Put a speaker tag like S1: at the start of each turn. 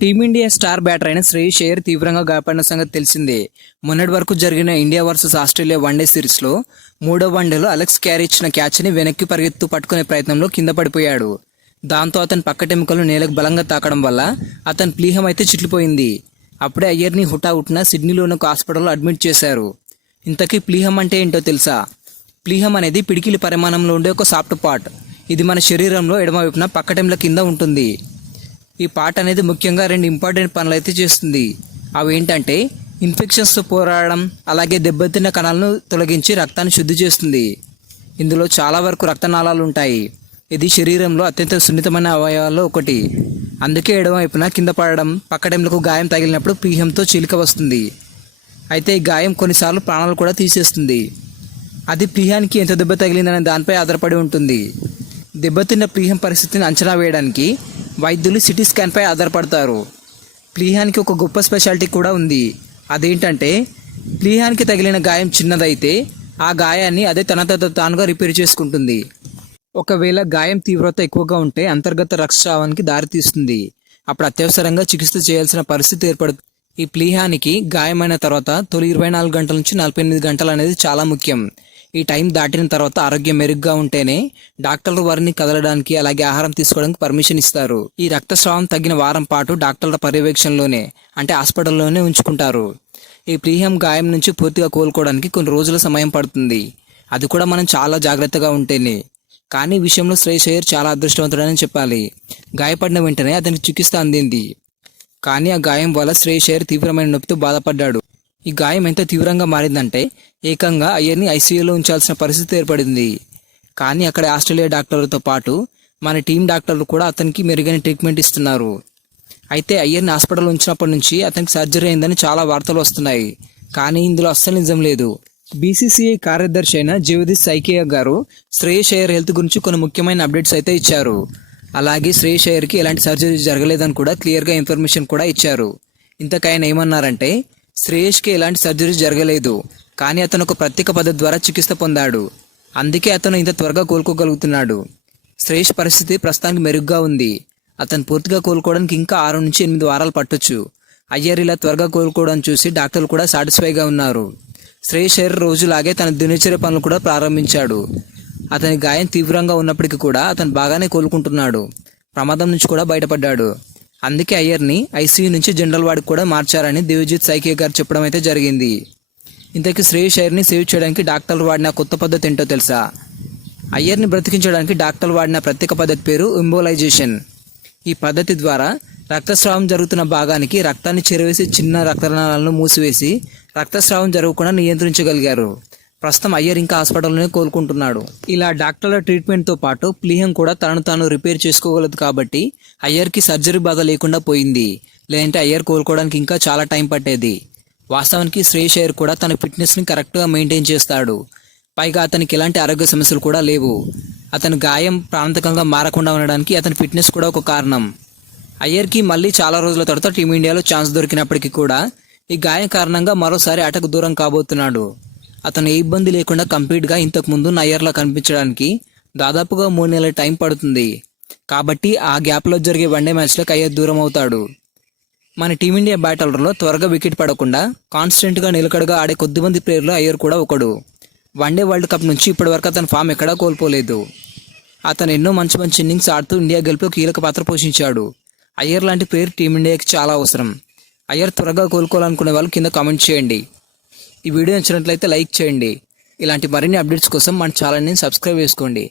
S1: Team India star batter అయిన శ్రేయస్ అయ్యర్ తీవ్రంగా గాయపడిన సంగతి తెలిసిందే. మొన్నటి వరకు జరిగిన ఇండియా వర్సెస్ ఆస్ట్రేలియా వన్డే సిరీస్లో మూడో వన్డేలో అలెక్స్ క్యారీ ఇచ్చిన క్యాచ్ని వెనక్కి పరిగెత్తు పట్టుకునే ప్రయత్నంలో కింద పడిపోయాడు. దాంతో అతని పక్కటెముకలు నేలకు బలంగా తాకడం వల్ల అతని ప్లీహం అయితే చిట్లిపోయింది. అప్పుడే అయ్యర్ని హుటాహుట్న సిడ్నీలోని ఒక హాస్పిటల్లో అడ్మిట్ చేశారు. ఇంతకీ ప్లీహం అంటే ఏంటో తెలుసా? ప్లీహం అనేది పిడికిలి పరిమాణంలో ఉండే ఒక సాఫ్ట్ పార్ట్. ఇది మన శరీరంలో ఎడమవైపున పక్కటెంల కింద ఉంటుంది. ఈ పాట అనేది ముఖ్యంగా రెండు ఇంపార్టెంట్ పనులు అయితే చేస్తుంది. అవి ఏంటంటే ఇన్ఫెక్షన్స్తో పోరాడడం అలాగే దెబ్బతిన్న కణాలను తొలగించి రక్తాన్ని శుద్ధి చేస్తుంది. ఇందులో చాలా వరకు రక్తనాళాలు ఉంటాయి. ఇది శరీరంలో అత్యంత సున్నితమైన అవయవాల్లో ఒకటి. అందుకే ఎడమవైపున కింద పడడం పక్కడెంలకు గాయం తగిలినప్పుడు పీహంతో చీలిక వస్తుంది. అయితే ఈ గాయం కొన్నిసార్లు ప్రాణాలు కూడా తీసేస్తుంది. అది పీహానికి ఎంత దెబ్బ తగిలిందనే దానిపై ఆధారపడి ఉంటుంది. దెబ్బతిన్న పీహం పరిస్థితిని అంచనా వేయడానికి వైద్యులు సిటీ స్కాన్పై ఆధారపడతారు. ప్లీహానికి ఒక గొప్ప స్పెషాలిటీ కూడా ఉంది. అదేంటంటే ప్లీహానికి తగిలిన గాయం చిన్నదైతే ఆ గాయాన్ని అదే తనతో తానుగా రిపేర్ చేసుకుంటుంది. ఒకవేళ గాయం తీవ్రత ఎక్కువగా ఉంటే అంతర్గత రక్తస్రావానికి దారితీస్తుంది. అప్పుడు అత్యవసరంగా చికిత్స చేయాల్సిన పరిస్థితి ఏర్పడుతుంది ఈ ప్లీహానికి గాయమైన తర్వాత తొలి ఇరవై నాలుగు గంటల నుంచి నలభై ఎనిమిది గంటలు అనేది చాలా ముఖ్యం. ఈ టైం దాటిన తర్వాత ఆరోగ్యం మెరుగ్గా ఉంటేనే డాక్టర్లు వారిని కదలడానికి అలాగే ఆహారం తీసుకోవడానికి పర్మిషన్ ఇస్తారు. ఈ రక్తస్రావం తగ్గిన వారం పాటు డాక్టర్ల పర్యవేక్షణలోనే అంటే హాస్పిటల్లోనే ఉంచుకుంటారు. ఈ ప్రీహం గాయం నుంచి పూర్తిగా కోలుకోవడానికి కొన్ని రోజుల సమయం పడుతుంది. అది కూడా మనం చాలా జాగ్రత్తగా ఉంటేనే. కానీ విషయంలో శ్రేయస్ అయ్యర్ చాలా అదృష్టవంతుడని చెప్పాలి. గాయపడిన వెంటనే అతనికి చికిత్స అందింది. కానీ ఆ గాయం వల్ల శ్రేయస్ అయ్యర్ తీవ్రమైన నొప్పితో బాధపడ్డాడు. ఈ గాయం ఎంత తీవ్రంగా మారిందంటే ఏకంగా అయ్యర్ని ఐసీయూలో ఉంచాల్సిన పరిస్థితి ఏర్పడింది. కానీ అక్కడ ఆస్ట్రేలియా డాక్టర్లతో పాటు మన టీం డాక్టర్లు కూడా అతనికి మెరుగైన ట్రీట్మెంట్ ఇస్తున్నారు. అయితే అయ్యర్ని హాస్పిటల్ ఉంచినప్పటి నుంచి అతనికి సర్జరీ అయిందని చాలా వార్తలు వస్తున్నాయి. కానీ ఇందులో అస్సలు నిజం లేదు. బీసీసీఐ కార్యదర్శి అయిన జగదీష్ సైకియా గారు శ్రేయస్ అయ్యర్ హెల్త్ గురించి కొన్ని ముఖ్యమైన అప్డేట్స్ అయితే ఇచ్చారు. అలాగే శ్రేయస్ అయ్యర్కి ఎలాంటి సర్జరీ జరగలేదని కూడా క్లియర్గా ఇన్ఫర్మేషన్ కూడా ఇచ్చారు. ఇంతకైనా ఏమన్నారంటే శ్రేయస్కి ఎలాంటి సర్జరీ జరగలేదు. కానీ అతను ఒక ప్రత్యేక పద్ధతి ద్వారా చికిత్స పొందాడు. అందుకే అతను ఇంత త్వరగా కోలుకోగలుగుతున్నాడు. శ్రేయస్ పరిస్థితి ప్రస్తుతానికి మెరుగ్గా ఉంది. అతను పూర్తిగా కోలుకోవడానికి ఇంకా ఆరు నుంచి ఎనిమిది వారాలు పట్టొచ్చు. అయ్యర్ ఇలా త్వరగా కోలుకోవడం చూసి డాక్టర్లు కూడా సాటిస్ఫైగా ఉన్నారు. శ్రేయస్ శరీర రోజులాగే తన దినచర్య పనులు కూడా ప్రారంభించాడు. అతని గాయం తీవ్రంగా ఉన్నప్పటికీ కూడా అతను బాగానే కోలుకుంటున్నాడు. ప్రమాదం నుంచి కూడా బయటపడ్డాడు. అందుకే అయ్యర్ని ఐసీయూ నుంచి జనరల్ వార్డుకి కూడా మార్చారని దేవజిత్ సైకే గారు చెప్పడం అయితే జరిగింది. ఇంతకీ శ్రేయస్ అయ్యర్ని సేవ్ చేయడానికి డాక్టర్లు వాడిన కొత్త పద్ధతి ఏంటో తెలుసా? అయ్యర్ని బ్రతికించడానికి డాక్టర్లు వాడిన ప్రత్యేక పద్ధతి పేరు ఇంబోలైజేషన్ ఈ పద్ధతి ద్వారా రక్తస్రావం జరుగుతున్న భాగానికి రక్తాన్ని చెరవేసి చిన్న రక్తనాళాలను మూసివేసి రక్తస్రావం జరగకుండా నియంత్రించగలిగారు. ప్రస్తుతం అయ్యర్ ఇంకా హాస్పిటల్లోనే కోలుకుంటున్నాడు. ఇలా డాక్టర్ల ట్రీట్మెంట్తో పాటు ప్లీహం కూడా తనను తాను రిపేర్ చేసుకోగలదు కాబట్టి అయ్యర్కి సర్జరీ బాధ లేకుండా పోయింది. లేదంటే అయ్యర్ కోలుకోవడానికి ఇంకా చాలా టైం పట్టేది. వాస్తవానికి శ్రేయస్ అయ్యర్ కూడా తన ఫిట్నెస్ని కరెక్ట్గా మెయింటైన్ చేస్తాడు. పైగా అతనికి ఎలాంటి ఆరోగ్య సమస్యలు కూడా లేవు. అతని గాయం ప్రాంతకంగా మారకుండా ఉండడానికి అతని ఫిట్నెస్ కూడా ఒక కారణం. అయ్యర్కి మళ్ళీ చాలా రోజుల తర్వాత టీమిండియాలో ఛాన్స్ దొరికినప్పటికీ కూడా ఈ గాయం కారణంగా మరోసారి ఆటకు దూరం కాబోతున్నాడు. అతను ఏ ఇబ్బంది లేకుండా కంప్లీట్గా ఇంతకుముందు నయ్యర్లో కనిపించడానికి దాదాపుగా మూడు నెలల టైం పడుతుంది. కాబట్టి ఆ గ్యాప్లో జరిగే వన్డే మ్యాచ్లకు అయ్యర్ దూరం అవుతాడు. మన టీమిండియా బ్యాటర్లలో త్వరగా వికెట్ పడకుండా కాన్స్టెంట్గా నిలకడగా ఆడే కొద్దిమంది ప్లేయర్లు అయ్యర్ కూడా ఒకడు. వన్డే వరల్డ్ కప్ నుంచి ఇప్పటివరకు అతని ఫామ్ ఎక్కడా కోల్పోలేదు. అతను ఎన్నో మంచి మంచి ఇన్నింగ్స్ ఆడుతూ ఇండియా గెలుపులో కీలక పాత్ర పోషించాడు. అయ్యర్ లాంటి ప్లేయర్ టీమిండియాకి చాలా అవసరం. అయ్యర్ త్వరగా కోలుకోవాలనుకునే వాళ్ళు కింద కామెంట్ చేయండి. ఈ వీడియో నచ్చినట్లయితే లైక్ చేయండి. ఇలాంటి మరిన్ని అప్డేట్స్ కోసం మన ఛానల్ని సబ్స్క్రైబ్ చేసుకోండి.